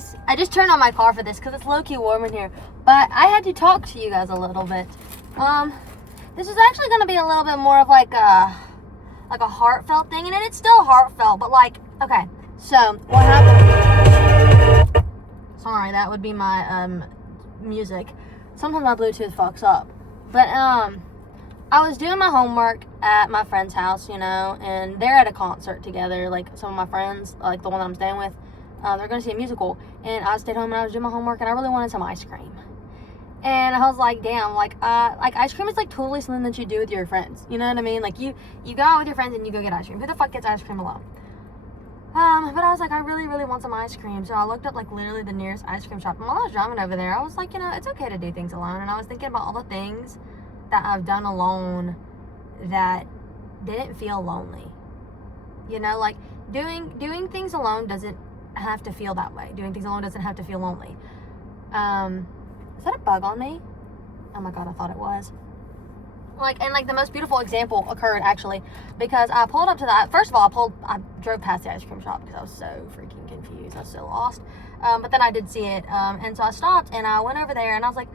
Anyways, I just turned on my car for this because it's low-key warm in here. But I had to talk to you guys a little bit. This is actually going to be a little bit more of like a heartfelt thing. And it's still heartfelt, but like, okay. So, what happened? Sorry, that would be my, music. Sometimes my Bluetooth fucks up. But, I was doing my homework at my friend's house, you know, and they're at a concert together, like, some of my friends, like the one that I'm staying with, they're going to see a musical, and I stayed home and I was doing my homework, and I really wanted some ice cream, and I was like, damn, like ice cream is, like, totally something that you do with your friends, you know what I mean, like, you go out with your friends and you go get ice cream. Who the fuck gets ice cream alone? But I was like, I really, really want some ice cream, so I looked up, like, literally the nearest ice cream shop, and while I was driving over there, I was like, you know, it's okay to do things alone, and I was thinking about all the things that I've done alone that didn't feel lonely. You know, like doing things alone doesn't have to feel that way. Doing things alone doesn't have to feel lonely. Is that a bug on me? Oh my god, I thought it was. And the most beautiful example occurred actually because I pulled up to that. First of all, I drove past the ice cream shop because I was so freaking confused. I was so lost. But then I did see it, and so I stopped and I went over there and I was like,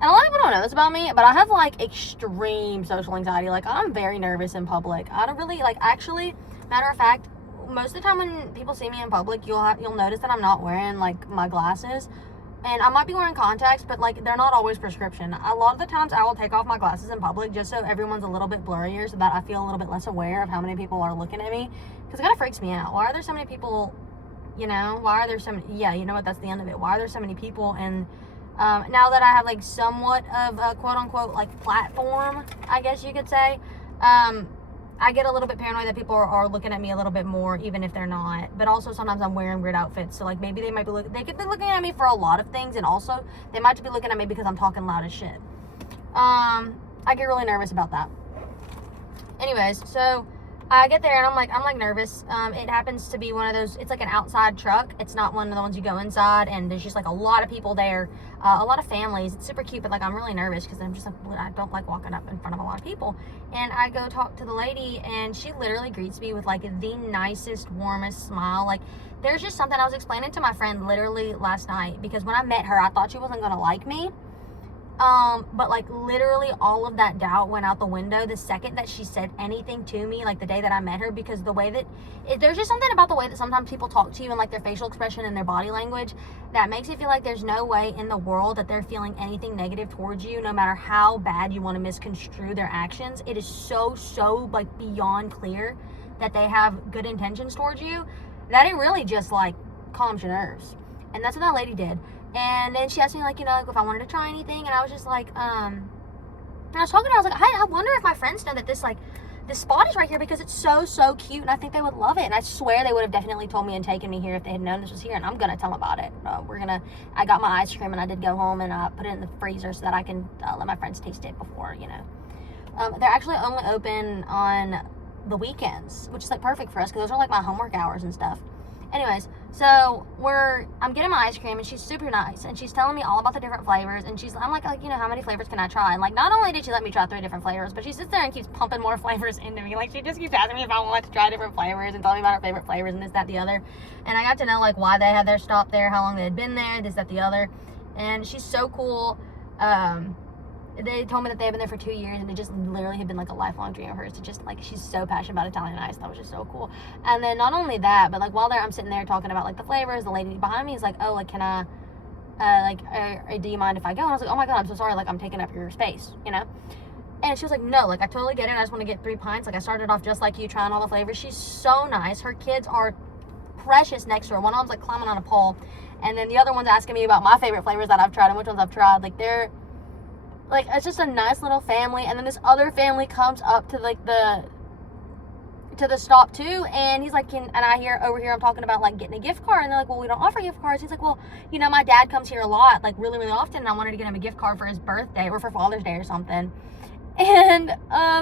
and a lot of people don't know this about me, but I have, like, extreme social anxiety. Like, I'm very nervous in public. I don't really, like, actually, matter of fact, most of the time when people see me in public, you'll notice that I'm not wearing, like, my glasses. And I might be wearing contacts, but, like, they're not always prescription. A lot of the times I will take off my glasses in public just so everyone's a little bit blurrier so that I feel a little bit less aware of how many people are looking at me. Because it kind of freaks me out. Why are there so many people, you know? Why are there so many, yeah, you know what, that's the end of it. Why are there so many people? And now that I have, like, somewhat of a quote-unquote, like, platform, I guess you could say, I get a little bit paranoid that people are looking at me a little bit more, even if they're not. But also, sometimes I'm wearing weird outfits, so, like, maybe they could be looking at me for a lot of things, and also, they might be looking at me because I'm talking loud as shit. I get really nervous about that. Anyways, so I get there and I'm like nervous. It happens to be one of those, it's like an outside truck. It's not one of the ones you go inside, and there's just like a lot of people there, a lot of families. It's super cute, but like I'm really nervous because I'm just like, I don't like walking up in front of a lot of people. And I go talk to the lady and she literally greets me with like the nicest, warmest smile. Like, there's just something I was explaining to my friend literally last night, because when I met her, I thought she wasn't gonna like me. But like literally all of that doubt went out the window the second that she said anything to me, like the day that I met her, because the way that there's just something about the way that sometimes people talk to you and like their facial expression and their body language that makes it feel like there's no way in the world that they're feeling anything negative towards you, no matter how bad you want to misconstrue their actions. It is so like beyond clear that they have good intentions towards you, that it really just like calms your nerves. And that's what that lady did. And then she asked me, like, you know, like if I wanted to try anything, and I was just like, and I was talking to her, I was like, I wonder if my friends know that this spot is right here, because it's so cute, and I think they would love it. And I swear they would have definitely told me and taken me here if they had known this was here, and I'm gonna tell them about it. I got my ice cream, and I did go home and put it in the freezer so that I can let my friends taste it before, you know. They're actually only open on the weekends, which is like perfect for us, because those are like my homework hours and stuff. Anyways, so I'm getting my ice cream, and she's super nice, and she's telling me all about the different flavors, and I'm like, you know, how many flavors can I try? And like, not only did she let me try 3 different flavors, but she sits there and keeps pumping more flavors into me. Like, she just keeps asking me if I want to try different flavors and telling me about her favorite flavors and this, that, the other. And I got to know like why they had their stop there, how long they had been there, this, that, the other. And she's so cool. They told me that they've been there for 2 years, and it just literally had been like a lifelong dream of hers to just like, she's so passionate about Italian ice. That was just so cool. And then not only that, but like while I'm sitting there talking about like the flavors, the lady behind me is like, oh, like, can I do you mind if I go? And I was like, oh my god, I'm so sorry, like I'm taking up your space, you know. And she was like, no, like I totally get it, I just want to get 3 pints. Like, I started off just like you, trying all the flavors. She's so nice. Her kids are precious next to her. One of them's like climbing on a pole, and then the other one's asking me about my favorite flavors that I've tried and which ones I've tried. Like, they're like, it's just a nice little family. And then this other family comes up to like the stop too, and he's like, and I hear over here I'm talking about like getting a gift card, and they're like, well, we don't offer gift cards. He's like, well, you know, my dad comes here a lot, like really often, and I wanted to get him a gift card for his birthday or for Father's Day or something. And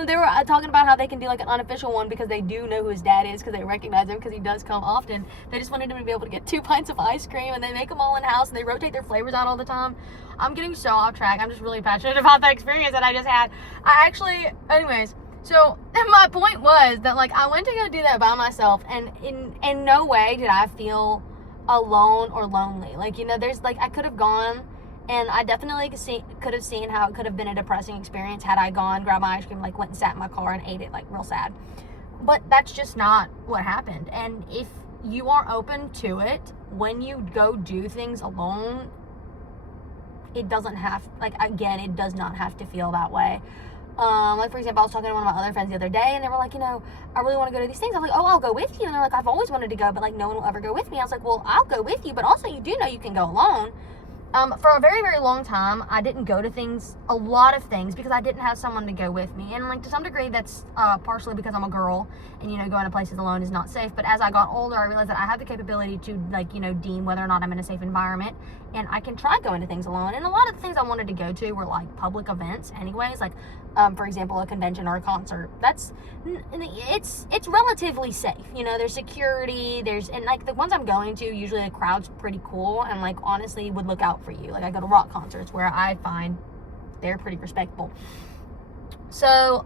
they were talking about how they can do like an unofficial one because they do know who his dad is, because they recognize him because he does come often. They just wanted him to be able to get 2 pints of ice cream, and they make them all in house, and they rotate their flavors out all the time. I'm getting so off track. I'm just really passionate about the experience that I just had. Anyways, so my point was that like I went to go do that by myself, and in no way did I feel alone or lonely. Like, you know, there's like, I could have gone, and I definitely could have seen how it could have been a depressing experience had I gone, grabbed my ice cream, like went and sat in my car and ate it, like real sad. But that's just not what happened. And if you are open to it, when you go do things alone, it doesn't have, like, again, it does not have to feel that way. Like, for example, I was talking to one of my other friends the other day, and they were like, you know, I really want to go to these things. I was like, oh, I'll go with you. And they're like, I've always wanted to go, but like no one will ever go with me. I was like, well, I'll go with you, but also you do know you can go alone. For a very, very long time, I didn't go to a lot of things, because I didn't have someone to go with me. And, like, to some degree, that's partially because I'm a girl, and, you know, going to places alone is not safe. But as I got older, I realized that I have the capability to, like, you know, deem whether or not I'm in a safe environment, and I can try going to things alone. And a lot of the things I wanted to go to were, like, public events anyways, like, for example, a convention or a concert. It's relatively safe. You know, there's security, and, like, the ones I'm going to, usually the crowd's pretty cool, and, like, honestly would look out for you. Like, I go to rock concerts where I find they're pretty respectable. So,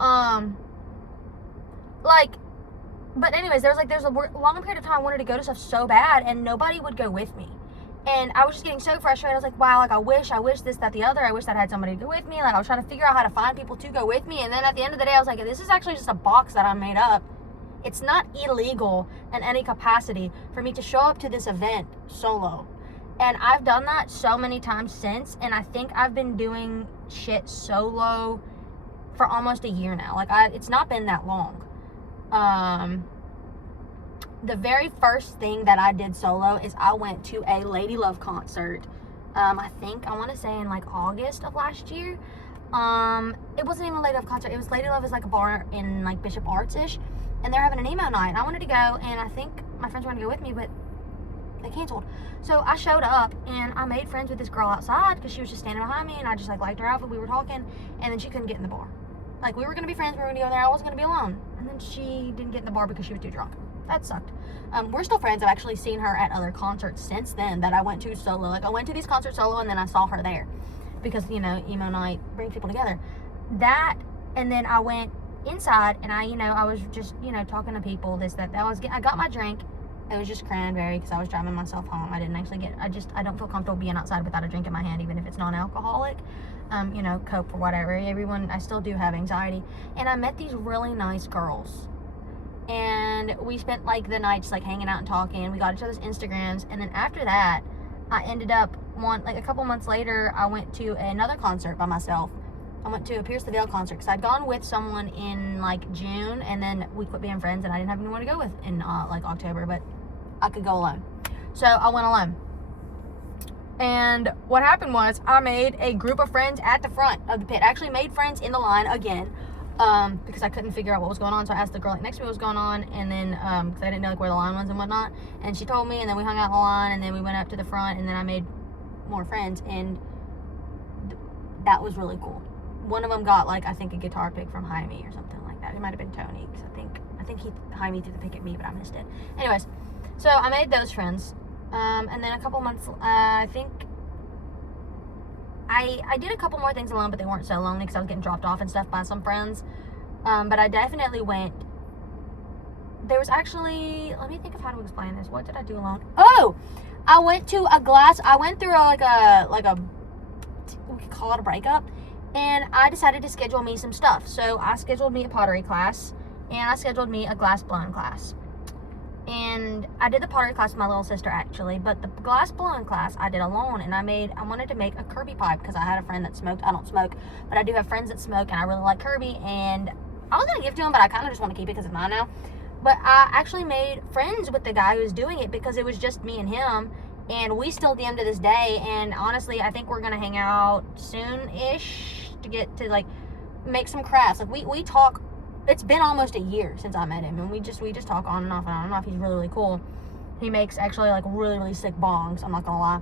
like, but anyways, there's a long period of time I wanted to go to stuff so bad, and nobody would go with me. And I was just getting so frustrated. I was like, wow, like, I wish this, that, the other. I wish that I had somebody to go with me. Like, I was trying to figure out how to find people to go with me. And then at the end of the day, I was like, this is actually just a box that I made up. It's not illegal in any capacity for me to show up to this event solo. And I've done that so many times since, and I think I've been doing shit solo for almost a year now. Like, it's not been that long. The very first thing that I did solo is I went to a Lady Love concert. I want to say in, like, August of last year. It wasn't even a Lady Love concert. It was Lady Love is, like, a bar in, like, Bishop Arts-ish, and they're having an emo night, and I wanted to go, and I think my friends were going to go with me, but they canceled. So I showed up, and I made friends with this girl outside, because she was just standing behind me, and I just, like, liked her outfit. We were talking, and then she couldn't get in the bar. Like, we were going to be friends, we were going to go there, I wasn't going to be alone. And then she didn't get in the bar because she was too drunk. That sucked. We're still friends. I've actually seen her at other concerts since then that I went to solo. Like, I went to these concerts solo, and then I saw her there, because, you know, emo night brings people together. That, and then I went inside, and I was just, you know, talking to people, I got my drink. It was just cranberry, because I was driving myself home. I didn't actually I don't feel comfortable being outside without a drink in my hand, even if it's non-alcoholic. You know, Coke or whatever. I still do have anxiety. And I met these really nice girls. And we spent, like, the night just, like, hanging out and talking. We got each other's Instagrams. And then after that, I ended up, a couple months later, I went to another concert by myself. I went to a Pierce the Veil concert, because I'd gone with someone in, like, June, and then we quit being friends, and I didn't have anyone to go with in, like, October, but I could go alone. So I went alone. And what happened was, I made a group of friends at the front of the pit. I actually made friends in the line again, because I couldn't figure out what was going on. So I asked the girl, like, next to me what was going on, and then, because I didn't know, like, where the line was and whatnot. And she told me, and then we hung out in the line, and then we went up to the front, and then I made more friends, and that was really cool. One of them got, like, I think a guitar pick from Jaime or something like that. It might have been Tony, because I think Jaime threw the pick at me, but I missed it. Anyways, so I made those friends. And then a couple months, I think I did a couple more things alone, but they weren't so lonely, because I was getting dropped off and stuff by some friends. But I definitely went. There was actually, let me think of how to explain this. What did I do alone? Oh, I went through we could call it a breakup, and I decided to schedule me some stuff. So I scheduled me a pottery class, and I scheduled me a glass blowing class. And I did the pottery class with my little sister, actually, but the glass blowing class I did alone, and I wanted to make a Kirby pipe, because I had a friend that smoked. I don't smoke, but I do have friends that smoke, and I really like Kirby, and I was going to give to him, but I kind of just want to keep it because it's mine now. But I actually made friends with the guy who was doing it, because it was just me and him, and we still DM to this day, and honestly, I think we're going to hang out soon-ish to get to, like, make some crafts. Like, we talk. It's been almost a year since I met him, and we just talk on and off and on and off. He's really, really cool. He makes actually, like, really, really sick bongs, I'm not gonna lie.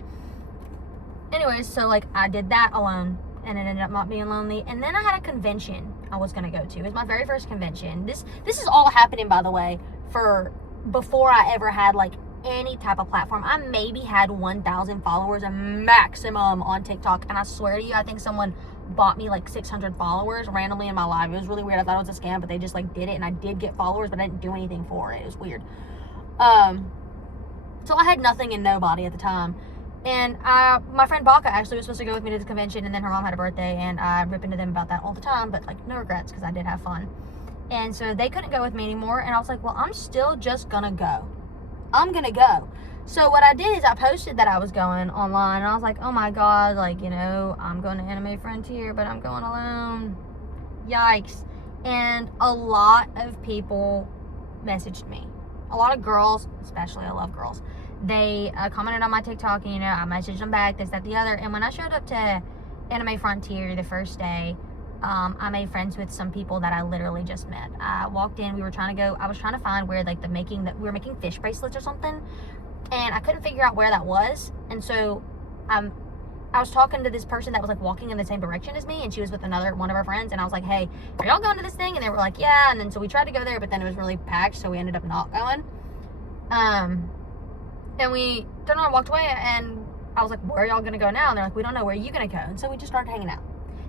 Anyways, so, like, I did that alone, and it ended up not being lonely. And then I had a convention I was gonna go to. It was my very first convention. This is all happening, by the way, before I ever had, like, any type of platform. I maybe had 1,000 followers, a maximum, on TikTok, and I swear to you, I think someone bought me, like, 600 followers randomly in my live. It was really weird. I thought it was a scam, but they just, like, did it, and I did get followers, but I didn't do anything for it. It was weird. So I had nothing and nobody at the time. And my friend Baka actually was supposed to go with me to the convention, and then her mom had a birthday, and I rip into them about that all the time, but like no regrets because I did have fun. And so they couldn't go with me anymore, and I was like, well, I'm still just gonna go. I'm gonna go. So what I did is I posted that I was going online, and I was like, oh my god, like, you know, I'm going to Anime Frontier, but I'm going alone. Yikes. And a lot of people messaged me. A lot of girls, especially, I love girls, they commented on my TikTok, and, you know, I messaged them back, this, that, the other. And when I showed up to Anime Frontier the first day, I made friends with some people that I literally just met. I walked in, I was trying to find where, like, we were making fish bracelets or something, and I couldn't figure out where that was. And so, I was talking to this person that was, like, walking in the same direction as me, and she was with one of her friends, and I was like, hey, are y'all going to this thing? And they were like, yeah. And then so we tried to go there, but then it was really packed, so we ended up not going. And we turned around and walked away, and I was like, where are y'all gonna go now? And they're like, we don't know, where are you gonna go? And so we just started hanging out.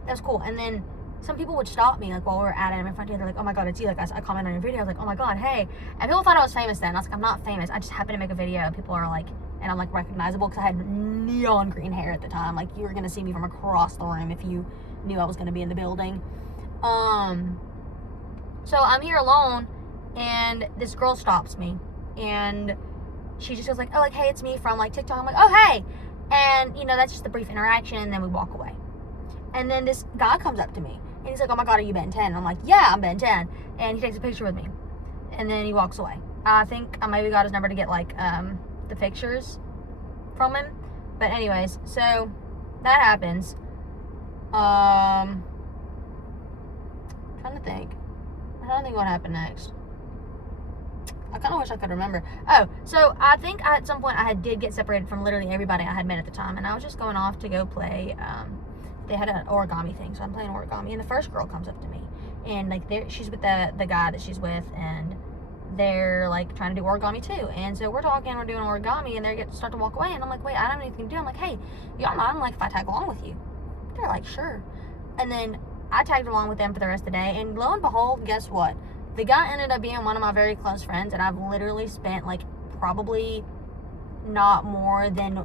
That was cool. And then some people would stop me, like, while we were at Anime Frontier. They're like, oh my god, it's you. Like, I commented on your video. I was like, oh my god, hey. And people thought I was famous then. I was like, I'm not famous. I just happened to make a video, and people are like, and I'm like recognizable because I had neon green hair at the time. Like, you were gonna see me from across the room if you knew I was gonna be in the building. So I'm here alone, and this girl stops me, and she just goes like, oh, like, hey, it's me from, like, TikTok. I'm like, oh, hey. And, you know, that's just a brief interaction, and then we walk away. And then this guy comes up to me, and he's like, oh my god, are you Ben 10? And I'm like, yeah, I'm Ben 10. And he takes a picture with me. And then he walks away. I think I maybe got his number to get, like, the pictures from him. But anyways, so that happens. I'm trying to think what happened next. I kind of wish I could remember. Oh, so I think at some point I did get separated from literally everybody I had met at the time, and I was just going off to go play. They had an origami thing, so I'm playing origami, and the first girl comes up to me, and like she's with the guy that she's with, and they're like trying to do origami too. And so we're talking, we're doing origami, and they start to walk away, and I'm like, wait, I don't have anything to do. I'm like, hey, y'all mind like if I tag along with you? They're like, sure. And then I tagged along with them for the rest of the day, and lo and behold, guess what? The guy ended up being one of my very close friends, and I've literally spent, like, probably not more than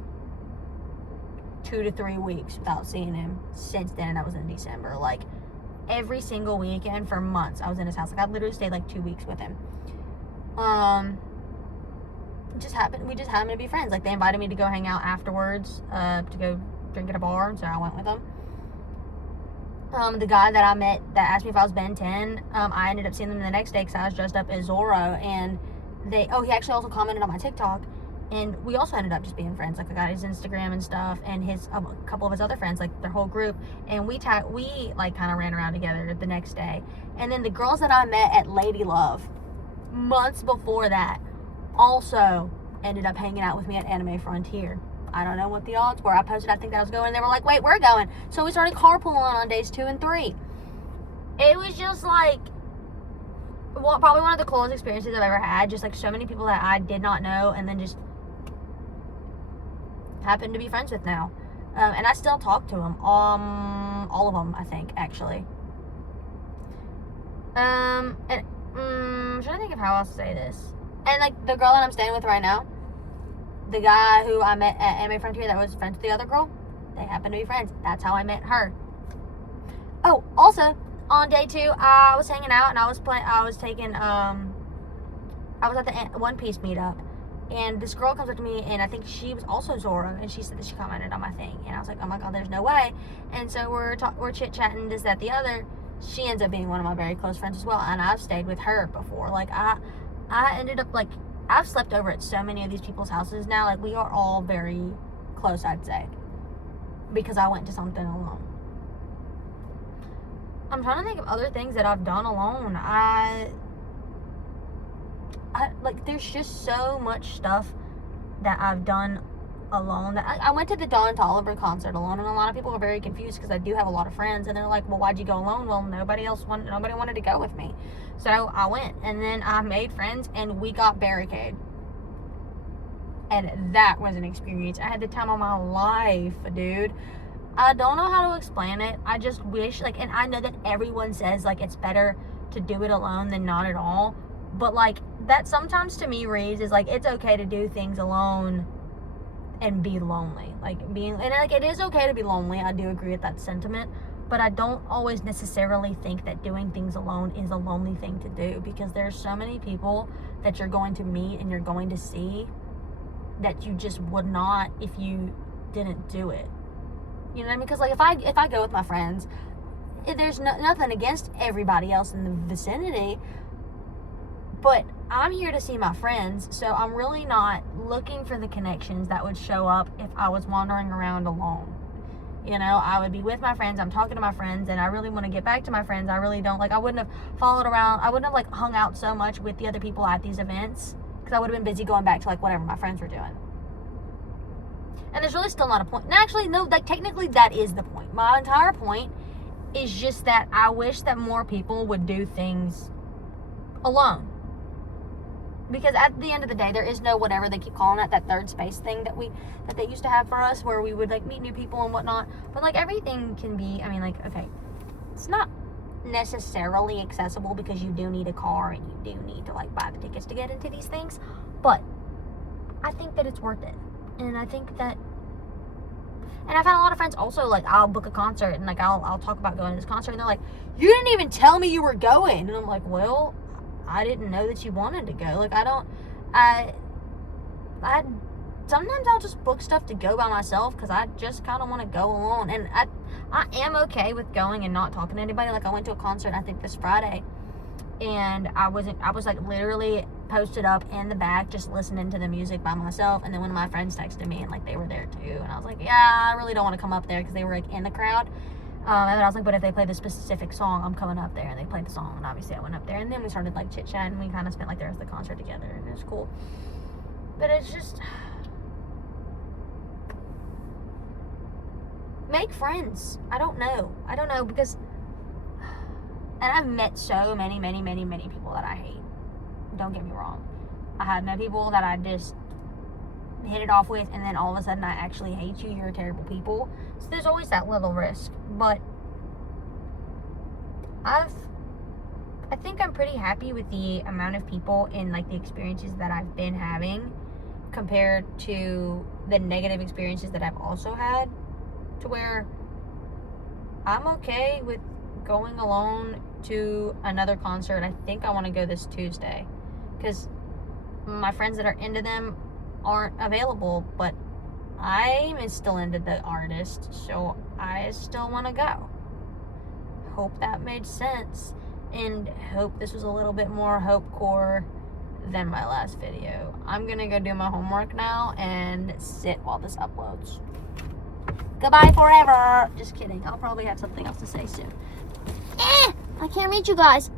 2 to 3 weeks without seeing him since then, and that was in December. Like, every single weekend for months, I was in his house. Like, I literally stayed, like, 2 weeks with him. We just happened to be friends. Like, they invited me to go hang out afterwards, to go drink at a bar, and so I went with them. The guy that I met that asked me if I was Ben 10, I ended up seeing them the next day because I was dressed up as Zorro, and he actually also commented on my TikTok, and we also ended up just being friends. Like, I got his Instagram and stuff, and a couple of his other friends, like their whole group, and we like kind of ran around together the next day. And then the girls that I met at Lady Love months before that also ended up hanging out with me at Anime Frontier. I don't know what the odds were. I posted, I think that I was going, and they were like, wait, we're going. So we started carpooling on days 2 and 3. It was just like, probably one of the coolest experiences I've ever had. Just like so many people that I did not know, and then just happen to be friends with now. And I still talk to them. All of them, I think, actually. I'm trying to think of how else to say this. And like the girl that I'm staying with right now, the guy who I met at Anime Frontier that was friends with the other girl, they happen to be friends. That's how I met her. Oh, also, on day 2, I was hanging out, and I was at the One Piece meetup, and this girl comes up to me, and I think she was also Zoro, and she said that she commented on my thing, and I was like, oh my god, there's no way. And so we're chit-chatting, this, that, the other. She ends up being one of my very close friends as well, and I've stayed with her before. Like, I ended up, like, I've slept over at so many of these people's houses now. Like, we are all very close, I'd say, because I went to something alone. I'm trying to think of other things that I've done alone. I like, there's just so much stuff that I've done alone. That I went to the Don Tolliver concert alone, and a lot of people are very confused because I do have a lot of friends, and they're like, well, why'd you go alone? Well, nobody wanted to go with me. So I went, and then I made friends, and we got barricade. And that was an experience. I had the time of my life, dude. I don't know how to explain it. I just wish, like, and I know that everyone says, like, it's better to do it alone than not at all. But, like, that sometimes to me reads is like, it's okay to do things alone and be lonely. Like being, and like it is okay to be lonely. I do agree with that sentiment, but I don't always necessarily think that doing things alone is a lonely thing to do, because there's so many people that you're going to meet and you're going to see that you just would not if you didn't do it. You know what I mean? Because like if I go with my friends, there's nothing against everybody else in the vicinity, but I'm here to see my friends, so I'm really not looking for the connections that would show up if I was wandering around alone. You know, I would be with my friends, I'm talking to my friends, and I really want to get back to my friends. I really don't, like, I wouldn't have followed around, I wouldn't have, like, hung out so much with the other people at these events, because I would have been busy going back to, like, whatever my friends were doing. And there's really still not a point. And actually, no, like, technically that is the point. My entire point is just that I wish that more people would do things alone. Because at the end of the day, there is no whatever they keep calling it, that third space thing that they used to have for us, where we would like meet new people and whatnot. But like everything can be, I mean, like, okay, it's not necessarily accessible because you do need a car and you do need to like buy the tickets to get into these things. But I think that it's worth it. And I think that, and I've had a lot of friends also, like, I'll book a concert and like I'll talk about going to this concert and they're like, you didn't even tell me you were going. And I'm like, well, I didn't know that you wanted to go. Like, I sometimes I'll just book stuff to go by myself because I just kind of want to go alone. And I am okay with going and not talking to anybody. Like, I went to a concert, I think this Friday, and I was like literally posted up in the back just listening to the music by myself. And then one of my friends texted me and like they were there too. And I was like, yeah, I really don't want to come up there because they were like in the crowd. And then I was like, but if they play this specific song, I'm coming up there. And they played the song, and obviously I went up there. And then we started like chit-chatting. We kind of spent like the rest of the concert together, and it was cool. But it's just, make friends. I don't know because, and I've met so many people that I hate. Don't get me wrong. I have met people that I just hit it off with, and then all of a sudden I actually hate you. You're terrible people. So there's always that little risk. But I think I'm pretty happy with the amount of people and like the experiences that I've been having compared to the negative experiences that I've also had, to where I'm okay with going alone to another concert. I think I want to go this Tuesday because my friends that are into them aren't available, but I'm still into the artist, so I still want to go. Hope that made sense, and hope this was a little bit more hope-core than my last video. I'm gonna go do my homework now and sit while this uploads. Goodbye forever. Just kidding. I'll probably have something else to say soon. I can't reach you guys.